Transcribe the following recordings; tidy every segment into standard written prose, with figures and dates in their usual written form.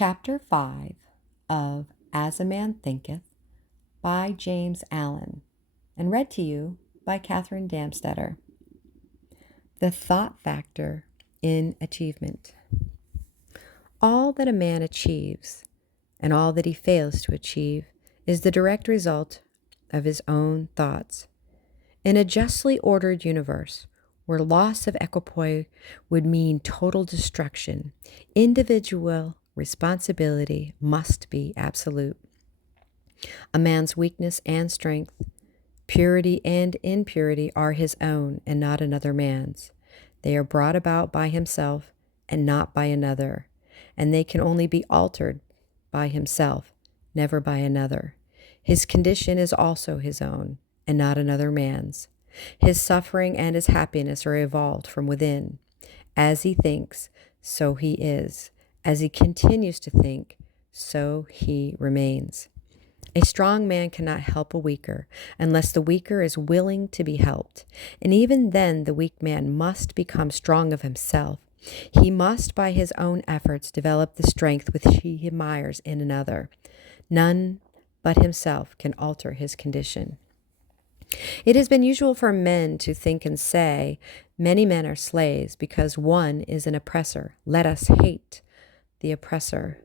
Chapter 5 of As a Man Thinketh by James Allen, and read to you by Katherine Damstetter. The thought factor in achievement. All that a man achieves and all that he fails to achieve is the direct result of his own thoughts. In a justly ordered universe, where loss of equipoise would mean total destruction, individual responsibility must be absolute. A man's weakness and strength, purity and impurity are his own and not another man's. They are brought about by himself and not by another, and they can only be altered by himself, never by another. His condition is also his own and not another man's. His suffering and his happiness are evolved from within. As he thinks, so he is. As he continues to think, so he remains. A strong man cannot help a weaker unless the weaker is willing to be helped. And even then, the weak man must become strong of himself. He must, by his own efforts, develop the strength which he admires in another. None but himself can alter his condition. It has been usual for men to think and say, many men are slaves because one is an oppressor. Let us hate the oppressor.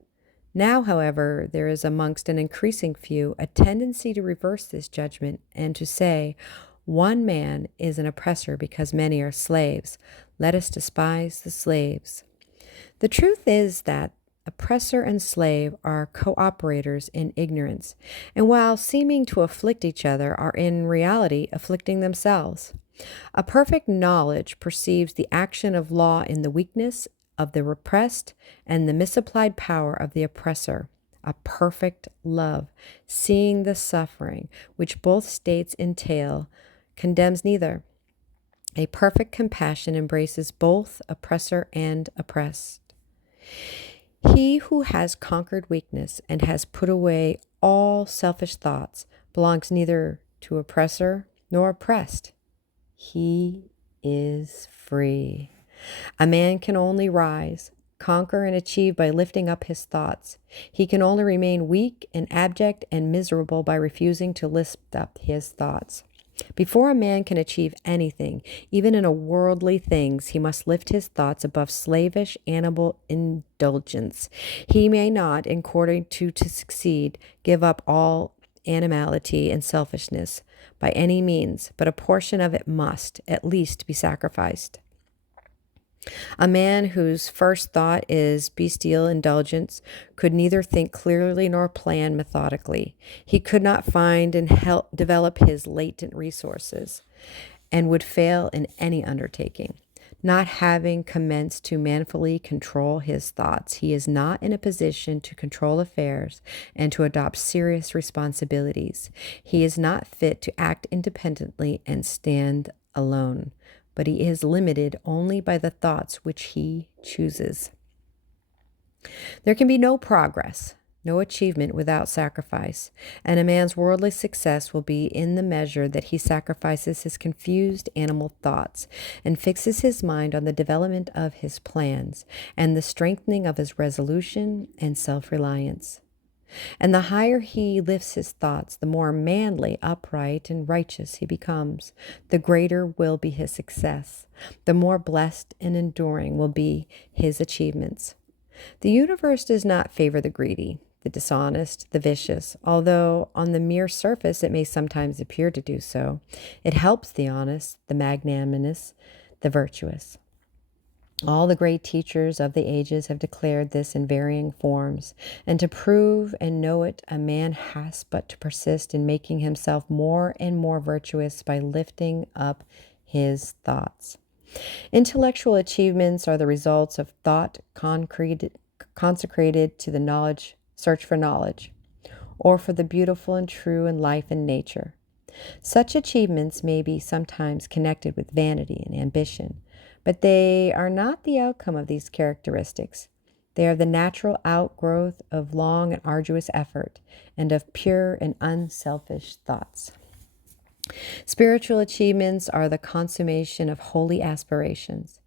Now, however, there is amongst an increasing few a tendency to reverse this judgment and to say, one man is an oppressor because many are slaves. Let us despise the slaves. The truth is that oppressor and slave are cooperators in ignorance, and while seeming to afflict each other, are in reality afflicting themselves. A perfect knowledge perceives the action of law in the weakness of the repressed and the misapplied power of the oppressor. A perfect love, seeing the suffering which both states entail, condemns neither. A perfect compassion embraces both oppressor and oppressed. He who has conquered weakness and has put away all selfish thoughts belongs neither to oppressor nor oppressed. He is free. A man can only rise, conquer, and achieve by lifting up his thoughts. He can only remain weak and abject and miserable by refusing to lift up his thoughts. Before a man can achieve anything, even in worldly things, he must lift his thoughts above slavish animal indulgence. He may not, in order to succeed, give up all animality and selfishness by any means, but a portion of it must, at least, be sacrificed. A man whose first thought is bestial indulgence could neither think clearly nor plan methodically. He could not find and develop his latent resources, and would fail in any undertaking. Not having commenced to manfully control his thoughts, he is not in a position to control affairs and to adopt serious responsibilities. He is not fit to act independently and stand alone, but he is limited only by the thoughts which he chooses. There can be no progress, no achievement without sacrifice, and a man's worldly success will be in the measure that he sacrifices his confused animal thoughts and fixes his mind on the development of his plans and the strengthening of his resolution and self-reliance. And the higher he lifts his thoughts, the more manly, upright, and righteous he becomes. The greater will be his success. The more blessed and enduring will be his achievements. The universe does not favor the greedy, the dishonest, the vicious, although on the mere surface it may sometimes appear to do so. It helps the honest, the magnanimous, the virtuous. All the great teachers of the ages have declared this in varying forms, and to prove and know it, a man has but to persist in making himself more and more virtuous by lifting up his thoughts. Intellectual achievements are the results of thought consecrated to the search for knowledge, or for the beautiful and true in life and nature. Such achievements may be sometimes connected with vanity and ambition, but they are not the outcome of these characteristics. They are the natural outgrowth of long and arduous effort and of pure and unselfish thoughts. Spiritual achievements are the consummation of holy aspirations.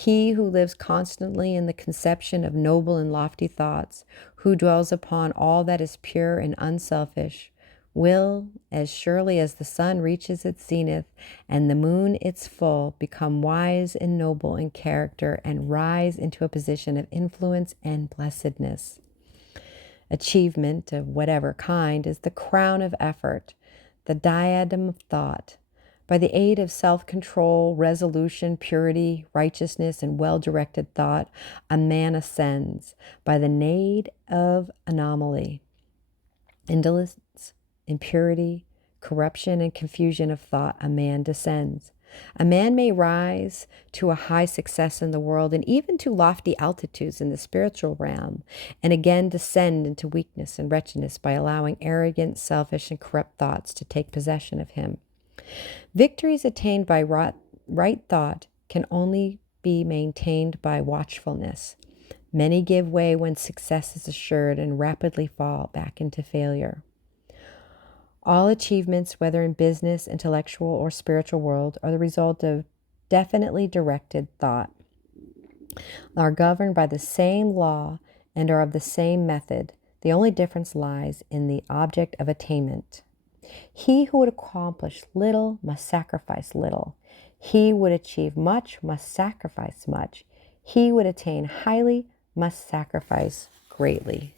He who lives constantly in the conception of noble and lofty thoughts, who dwells upon all that is pure and unselfish, will, as surely as the sun reaches its zenith and the moon its full, become wise and noble in character and rise into a position of influence and blessedness. Achievement of whatever kind is the crown of effort, the diadem of thought. By the aid of self-control, resolution, purity, righteousness, and well-directed thought, a man ascends. By the aid of anomaly, indolence, impurity, corruption, and confusion of thought, a man descends. A man may rise to a high success in the world and even to lofty altitudes in the spiritual realm, and again descend into weakness and wretchedness by allowing arrogant, selfish, and corrupt thoughts to take possession of him. Victories attained by right thought can only be maintained by watchfulness. Many give way when success is assured and rapidly fall back into failure. All achievements, whether in business, intellectual, or spiritual world, are the result of definitely directed thought, are governed by the same law, and are of the same method. The only difference lies in the object of attainment. He who would accomplish little must sacrifice little. He who would achieve much must sacrifice much. He who would attain highly must sacrifice greatly.